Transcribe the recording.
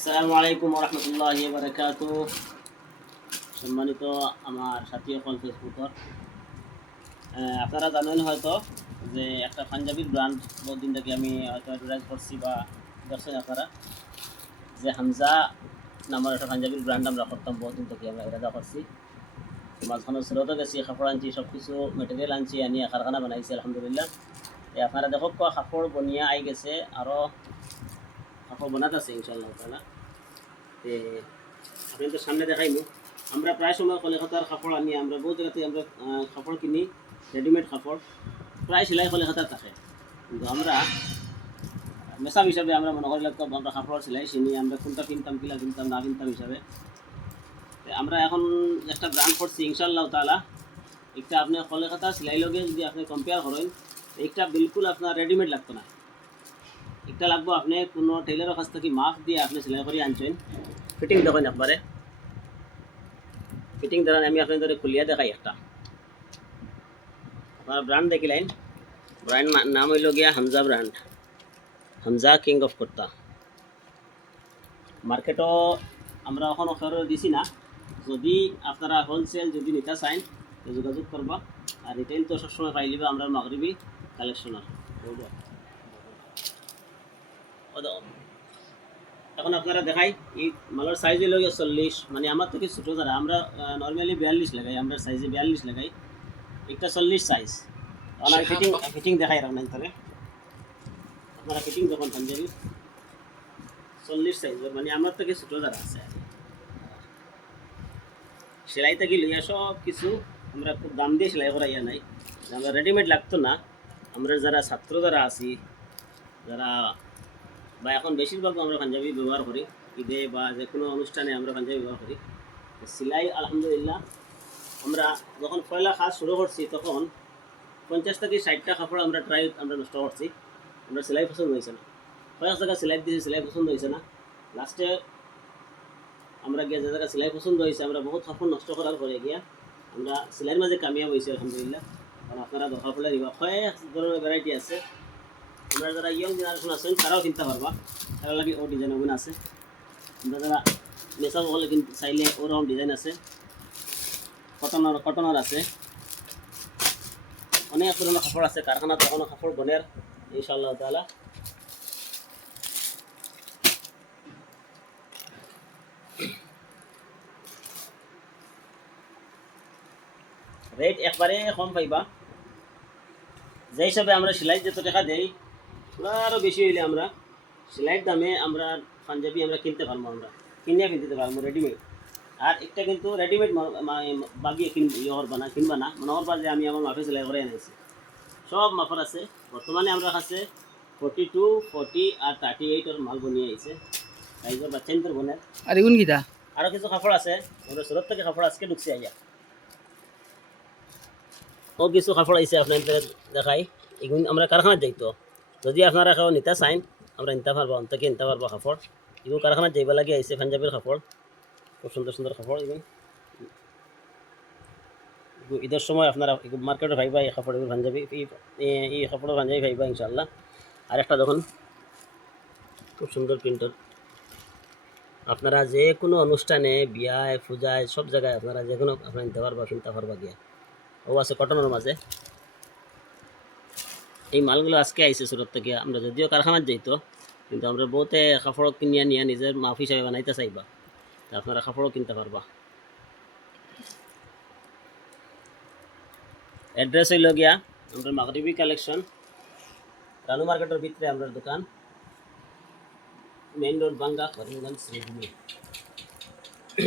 আসসালামু আলাইকুম রহমতুল্লাহি বারাকাতুহু। সম্মানিত আমার সাথী সকল ফেসবুকর, আপনারা জানেন হয়তো যে একটা পাঞ্জাবির ব্র্যান্ড বহুদিন থেকে আমি হয়তো অ্যাডভার্টাইজ করছি বা দেখছেন আপনারা, যে হামজা নামের একটা পাঞ্জাবির ব্র্যান্ড আমরা করতাম বহুদিন থেকে আমরা ইরাদা করছি। মাঝখানে সুরতও গেছি, কাপড় আনছি, সব কিছু মেটেরিয়াল আনছি, আনি কারখানা বানাইছি আলহামদুলিল্লাহ। আপনারা দেখো কাপড় বনিয়া আই গেছে, আরও কাপড় বানাতেছে ইনশাআল্লাহ তাআলা। আপনাদের সামনে দেখাইনি, আমরা প্রায় সময় কলিকাতার কাপড় আনি, আমরা বহু জায়গা থেকে আমরা কাপড় কিনি, রেডিমেড কাপড় প্রায় সেলাই কলিকাতার থাকে। কিন্তু আমরা মেসাব হিসাবে আমরা মনে করি লাগতো আমরা কাপড় সেলাই চিনি, আমরা কোনটা কিনতাম কিলা কিনতাম না কিনতাম হিসাবে আমরা এখন একটা ব্র্যান্ড করছি ইনশাআল্লাহ তাআলা। একটা আপনি কলিকাতা সেলাই লগে যদি আপনি কম্পেয়ার করেন, একটা বিলকুল আপনার রেডিমেড লাগতো না। একটা লাগবো আপনি কোনো টেইলারের কাছ থেকে মাপ দিয়ে আপনি সেলাই করে আনছেন, ফিটিং দেখেন একবারে ফিটিং ধরেন আমি আপনাদের খুলিয়া দেখাই একটা। আপনারা ব্র্যান্ড দেখিলেন, ব্র্যান্ড নাম হইল গিয়া Hamza brand, Hamza king of kurta. মার্কেটও আমরা এখন অফার দিছি না, যদি আপনারা হোলসেল যদি নিতে চান যোগাযোগ করবা, আর রিটেল তো সবসময় পাই লিবা আমরা মাগরিবি কালেকশনার। এখন আপনারা দেখাই এই মালের সাইজ হইল গিয়া 40, মানে আমার থেকে ছোটো যারা আমরা নর্মালি 42 লাগাই, আমরা সাইজে 42 লাগাই, একটা 40 সাইজ। আপনারা ফিটিং ফিটিং দেখাই রাখবেন তবে আপনারা ফিটিং যখন পাঞ্জাবি 40 সাইজের, মানে আমার থেকে ছোটো যারা আছে সেলাই থেকে লইয়া সব কিছু আমরা খুব দাম দিয়ে সেলাই করাইয়া নাই, আমরা রেডিমেড লাগতো না। আমরা যারা ছাত্র যারা আছি, যারা বা এখন বেশিরভাগ আমরা পাঞ্জাবি ব্যবহার করি, ঈদে বা যে কোনো অনুষ্ঠানে আমরা পাঞ্জাবি ব্যবহার করি। সেলাই আলহামদুলিল্লাহ আমরা যখন পয়লা কাজ শুরু করছি তখন 50 থেকে 60টা কাপড় আমরা আমরা নষ্ট করছি, আমরা সেলাই পছন্দ হয়েছে না, কয়েক জায়গায় সেলাই দিয়েছি, সেলাই পছন্দ হয়েছে না। লাস্টে আমরা গিয়ে যে জায়গা সেলাই পছন্দ হয়েছে আমরা বহুত কাপড় নষ্ট করার পরে গিয়া আমরা সেলাইয়ের মাঝে কামিয়াব হয়েছে আলহামদুলিল্লাহ। কারণ আপনারা দরকার পড়লে দিবা, কয়েক ধরনের ভ্যারাইটি আছে, আমরা যারা ইয়ং জেনারেশন আছেন তারাও কিনতে পারবা, তারা লাগে ও ডিজাইন ওগুলো আছে। আমরা যারা মেসাব হলে কিন্তু চাইলে ওরকম ডিজাইন আছে, কটনের আছে, অনেক ধরনের কাপড় আছে, কারখানা তখনও কাপড় বনের ইনশাআল্লাহ তাআলা। রেট একবারে কম পাইবা, যে হিসাবে আমরা সেলাই যত টাকা দেই ওরা আরও বেশি হইলে আমরা সেলাইয়ের দামে আমরা পাঞ্জাবি আমরা কিনতে পারবো, আমরা কিনে কিনতে পারবো রেডিমেড। আর একটা কিন্তু রেডিমেড বাগিয়ে কিনবা না, মনে করবা যে আমি আমার মাপে সেলাই করে এনেছি, সব মাপের আছে। বর্তমানে আমরা কাছে 42, 40 আর 38 মাল বনিয়ে আইছে, সাইজের বাচ্চাইন্তর বনের। আর এগুন কিটা আরও কিছু কাপড় আছে, আমরা সুরত থেকে কাপড় আজকে ঢুকছে আইয়া, ও কিছু কাপড় আইসে আপনাদের দেখাই। এগুলো আমরা কারখানার যাইতো, যদি আপনারা কেউ নিতে চাইন আমরা নিতে পারবো, অন্তকে নিতে পারবো কাপড়। এগুলো কারখানার যাইবা লাগে আইসে পাঞ্জাবির কাপড়, খুব সুন্দর সুন্দর কাপড়। এগুলো ঈদের সময় আপনারা মার্কেটে ভাইবা এই কাপড়, এগুলো পাঞ্জাবি এই কাপড়ের পাঞ্জাবি ভাইবা ইনশাআল্লাহ। আর একটা দেখুন খুব সুন্দর প্রিন্টার, আপনারা যে কোনো অনুষ্ঠানে বিয়ায় পূজায় সব জায়গায় আপনারা যে কোনো আপনারা নিতে পারবা, কিনতে পারবা গিয়া। ও আছে কটনের মাঝে, এই মালগুলো আজকে আইসে সুরত থেকে। আমরা যদিও কারখানার যাইতো, কিন্তু আমরা বহুতে কাপড় কিনিয়া নিয়ে নিজের মাফ হিসাবে বানাইতে চাইবা, তা আপনারা কাপড়ও কিনতে পারবা। অ্যাড্রেস হইল গিয়া আমরা মাগরিবি কালেকশন, রানু মার্কেটের ভিতরে আমরা দোকান, মেইন রোড বাঙ্গা, করিমগঞ্জ, শ্রীভূমি।